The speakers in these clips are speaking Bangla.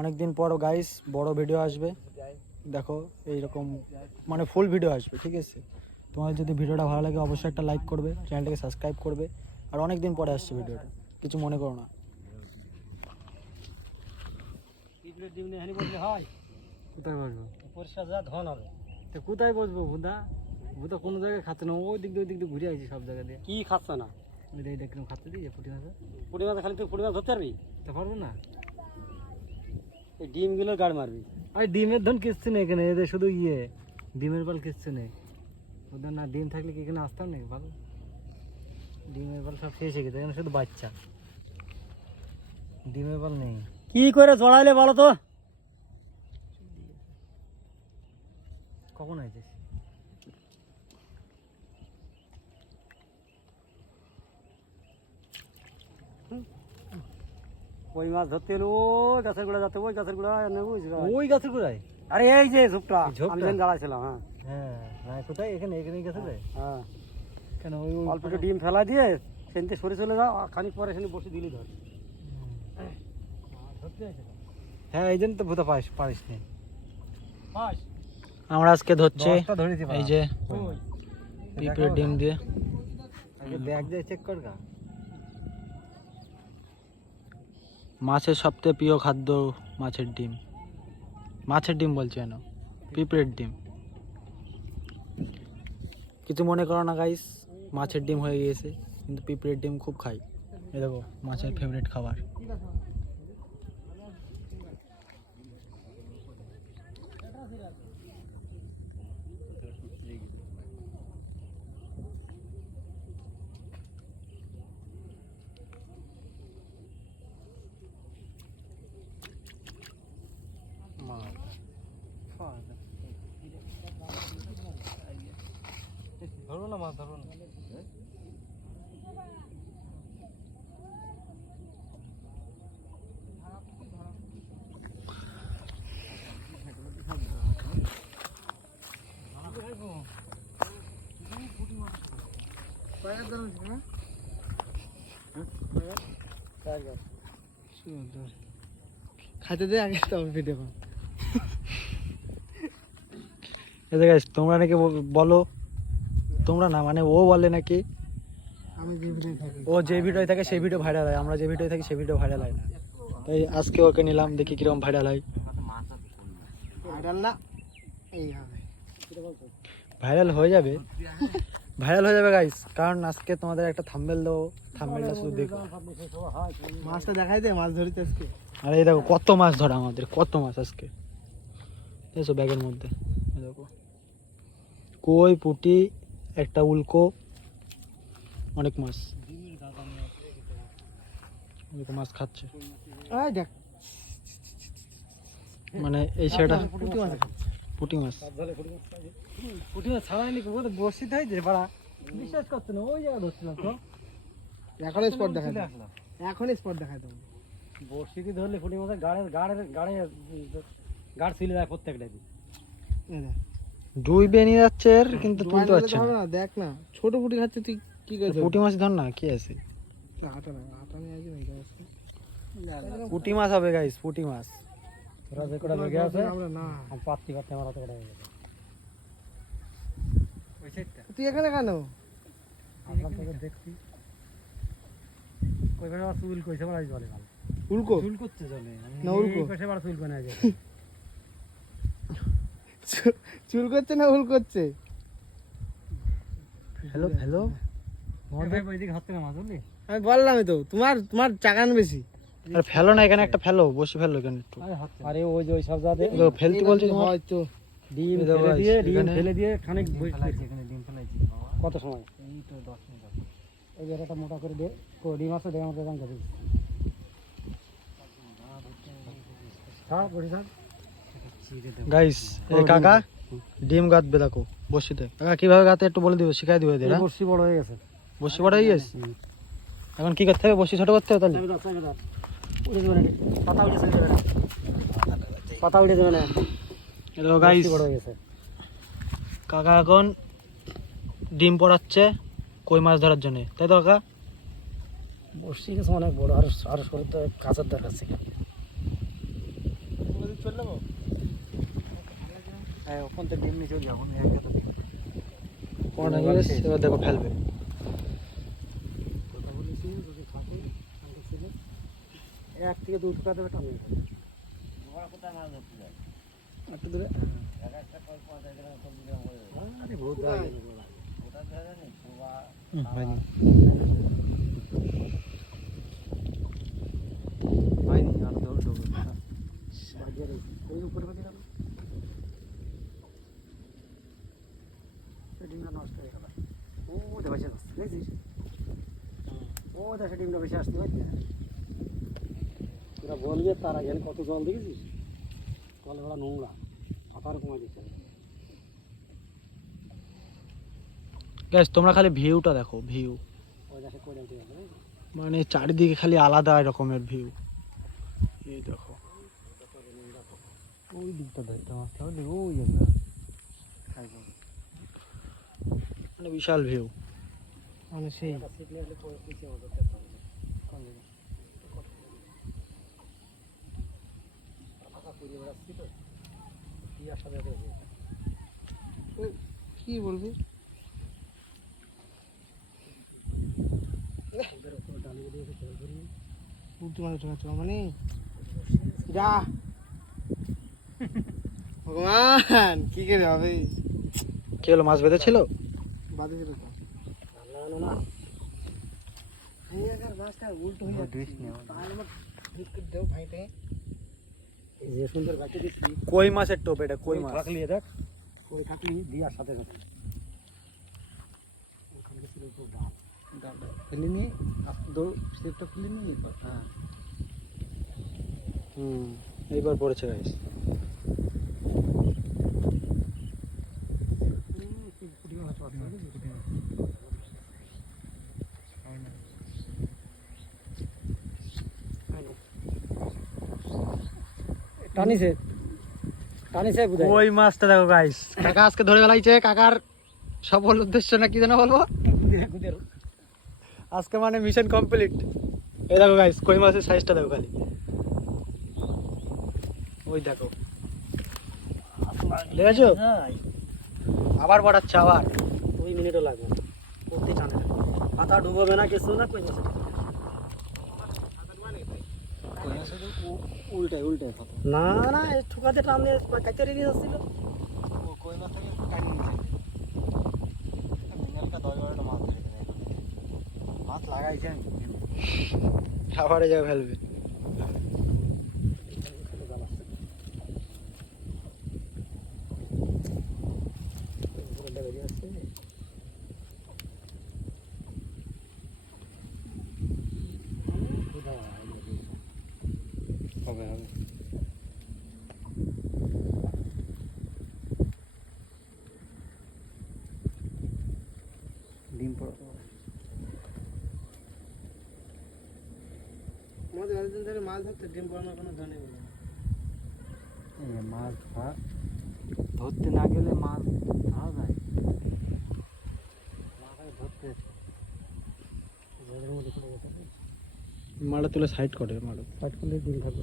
অনেক দিন পর গাইস বড় ভিডিও আসবে। দেখো এইরকম মানে ফুল ভিডিও আসবে ঠিক আছে? তোমাদের যদি ভিডিওটা ভালো লাগে অবশ্যই একটা লাইক করবে চ্যানেলটাকে সাবস্ক্রাইব করবে আর অনেক দিন পরে আসছে ভিডিওটা কিছু মনে করো না। হয়। কোথায় বসবো? পরিষ্কার যা ধন হবে। তো কোথায় বসবো ভুদা? ভুদা কোনো জায়গায় খাচ্ছে না ওই দিক দিয়ে ওই দিক দিয়ে ঘুরে আইছি সব জায়গা দিয়ে। কি খাচ্ছে না? ওই দিকে দেখলাম খাচ্ছে দিয়ে পুটি মাছ। পুড়ি মাছ খালি তুই পুটি মাছ ধরতে পারবি? তা পারব না। ডিমগুলো গাড় মারবি। আর ডিমের ধন কিচ্ছু নেই এখানে এদের শুধু ইয়ে ডিমের বল কিচ্ছু নেই। ওদের না ডিম থাকলে কি এখানে আসতাম নাকি ভালো ডিমের বল সব শেষ হয়ে গেছে এখানে শুধু বাচ্চা। ডিমের বল নেই। কি করে জড়াইলে বলো তো? কখন আইছিস? ওই মাছ ধরতে এলো? ওই গাছের গোড়া যাতে ওই গাছের গোড়া নেব ওই গাছের গোড়ায়? আরে এই যে ঝোপটা আমি যেন দাঁড়াইছিলাম হ্যাঁ। হ্যাঁ না কোথায়? এখানে এখানে গেছে রে হ্যাঁ। কেন ওই ওই অল্প একটু ডিম ফেলা দিয়ে সেনতে সরে চলে যাও আর খানিক পরে সেখানে বসে দিলি ধর। হ্যাঁ এই জন্য তো ভূতা পাস পারিস নি। আমরা আজকে ধরছে এই যে পিঁপড়ের ডিম দিয়ে। আগে ব্যাগ দিয়ে চেক কর গা। মাছের সবথেকে প্রিয় খাদ্য মাছের ডিম। মাছের ডিম বলছে কেন? পিঁপড়ের ডিম। কিছু মনে করো না গাইস মাছের ডিম হয়ে গিয়েছে, কিন্তু পিঁপড়ের ডিম খুব খাই। এ দেখো, মাছের ফেভারিট খাবার। না মাছ ধরবো না খাইতে দে আগে ভিডিও তোমরা নাকি ব- বলো তোমরা না মানে ও বলে নাকি? আমি যে ভিডিও থাকি। ও যে ভিডিও থাকে সেই ভিডিও ভাইরাল হয় আমরা যে ভিডিও থাকি সেই ভিডিও ভাইরাল হয় না। তাই আজকে ওকে নিলাম দেখি কীরকম ভাইরাল হয়। ভাইরাল না ভাইরাল হয়ে যাবে? ভাইরাল হয়ে যাবে গাইস কারণ আজকে তোমাদের একটা থাম্বেল দেবো। থাম্বেলটা শুধু দেখো। মাছটা দেখাই দে মাছ ধরিতে আজকে। আর এই দেখো কত মাছ ধরা আমাদের কত মাছ আজকে। এসো ব্যাগের মধ্যে দেখো। কই পুটি একটা উল্কো অনেক মাছ। অনেক মাছ খাচ্ছে। দেখ। মানে এই সেটা পুঁটি মাছ পুটি মাছ। পুটি মাছ ছাড়াই নাকি ও তো বসিতে হয়েছে পাড়া বিশ্বাস করছে না ওই জায়গা ধরছিলাম তো। এখন স্পট দাও এখন স্পট দেখাই দাও বসিতে ধরলে পুটি মাছের গাড়ের গাড়ের গাড়ে গাড় ছিলে যায় প্রত্যেকটা এই দেখ যাচ্ছে কিন্তু তুলতে পারছে না না দেখ না ছোট পুটি খাচ্ছে তুই কি করছিস? পুটি মাছ ধর না কি আছে? আটা না আটা নিয়ে নাকি আজকে? পুটি মাছ হবে গাইস পুটি মাছ। তোরা যে কটা লেগে আছে আমরা না। পাত্তি করতে আমার হাতে কটা হয়ে তুই এখানে কেন? আপনার থেকে দেখছি পাশে চুল কইছে বলে ভালো। উল্কো? চুল জলে। না, উল্কো। পাশে আবার চুল কোনে আছে চুল করছে না উল করছে? হ্যালো হ্যালো তোমার ভাই ওইদিকে হাত থেকে মাছ বুঝলি আমি বললামই তো তোমার তোমার চাকান বেশি। আর ফেলো না এখানে একটা ফেলো বসে ফেলো এখানে একটু। আরে ওই যে ওই সব জাতে তো ফেলতে বলছি তোমার? হয়তো। ডিম ফেলে দিয়ে ডিম ফেলে দিয়ে খানিক ফেলাইছি এখানে ডিম ফেলাইছি। কত সময়? এই তো দশ মিনিট এই জায়গাটা মোটা করে দিয়ে তো ডিম আছে দেখে আমাদের দাম কাছে ছাড় বসে থাক গাইস এই কাকা ডিম গাঁথবে দেখো বসিতে। কাকা কীভাবে গাতে একটু বলে দিবে শিখাই দিবে এদের হ্যাঁ? বর্ষি বড় হয়ে গেছে। বসি বড় হয়ে গেছে? এখন কি করতে হবে বসি ছোট করতে হবে তাহলে? পাতা উড়ে যাবে না। পাতা উড়ে যাবে না। হ্যালো গাইস বড় হয়ে গেছে। কাকা এখন ডিম পড়াচ্ছে কই মাছ ধরার জন্য তাই তো কাকা? বর্ষি গেছে অনেক বড় আর আর শরীর তো কাঁচার দরকার ছিল হ্যাঁ ওখান থেকে ডিম নিয়ে চলে যাব কোনটা ইংলিশ এবার দেখো ফেলবে। এক থেকে দুই টাকা দেবে টাকা একটু দূরে আরে বহুত হয়নি আর দৌড় দৌড় বাজিয়ে রয়েছে ওই উপরে বাজিয়ে গেল ডিমটা নষ্ট হয়ে গেল ও দেখো সে দেখছিস ও দেখে ডিমটা বেশি আসতে পারছে তোরা বলবে তার আগে কত জল দেখেছিস? জলে ওরা নোংরা আবার কমা দিচ্ছে গ্যাস তোমরা খালি ভিউটা দেখো ভিউ মানে চারিদিকে খালি আলাদা রকমের ভিউ এই দেখো। ওই দিকটা ধরতে আমার তাহলে ওই মানে বিশাল ভিউ মানে সেই শিখলে হলে পরে পিছিয়ে আমাদের কোন কি বলবি? মানে? যা। ভগবান কি করে হবে কি হলো মাছ বেঁধেছিল? লাগানো না। এই আগার মাছটা উল্টো হয়ে যাচ্ছে তাহলে আমার ঠিক করে দেও ভাইটে এই যে সুন্দর গাছে দিচ্ছি কই মাছের টোপ এটা কই মাছ থাকলি দেখ কই থাকলি দিয়ার সাথে সাথে ওখানে ছিল তো ডাল ফেলে নিয়ে দৌড় স্টেপটা ফেলে নিয়ে হ্যাঁ হুম এইবার পড়েছে গাইস টানিছে। টানিছে বুঝাই। কই মাছটা দেখো গাইস কাকা আজকে ধরে ফেলাইছে কাকার সফল উদ্দেশ্য না কি যেন বলব? আজকে মানে মিশন কমপ্লিট এই দেখো গাইস কই মাছের সাইজটা দেখো খালি। ওই দেখো। দেখেছ? আবার বাড়াচ্ছে আবার। দুই মিনিটও লাগবে। না করতে টানে না। পাতা ডুবোবে না কিছু না কই মাছে উল্টাই উল্টাই না না এই ঠুকাতে টান দিয়ে কাইতে রেগে যাচ্ছিল কই মাছ থেকে কাটি নিয়েছে মিনালকা দশ বারোটা মাছ ধরে দেয়। মাছ লাগাইছে আমি। আবার এই ফেলবে। হবে। হবে ডিম পড়া আমাদের অনেকদিন ধরে মাছ ধরতে ডিম পড়ানোর কোনো জানে মাছ ধর। ধরতে না গেলে মাছ ধরা যায় মাথায় ধরতে জলের মধ্যে পড়ে গেছে মাটা তুলে সাইড করে মালা সাইড করলে ডিম থাকবে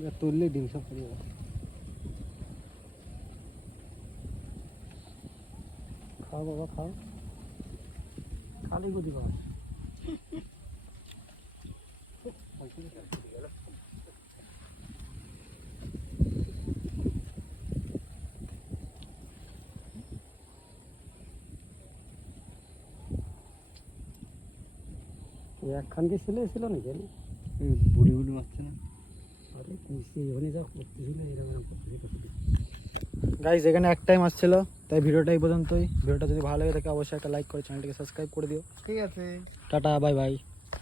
না। তুললে ডিম সব পড়ে যাবে। খাও বাবা খাও। খালি গদি বাবা। একখান কি ছেলে ছিল নাকি? জানি বলি বলি মারছে না। আরে মিষ্টি ওখানে যা করতেছিল এরকম করতেছিল গাইজ এখানে একটাই মাছ ছিল তাই ভিডিওটা এই পর্যন্তই। ভিডিওটা যদি ভালো লাগে থাকে অবশ্যই একটা লাইক করে চ্যানেলটিকে সাবস্ক্রাইব করে দিও। ঠিক আছে। Tata bye bye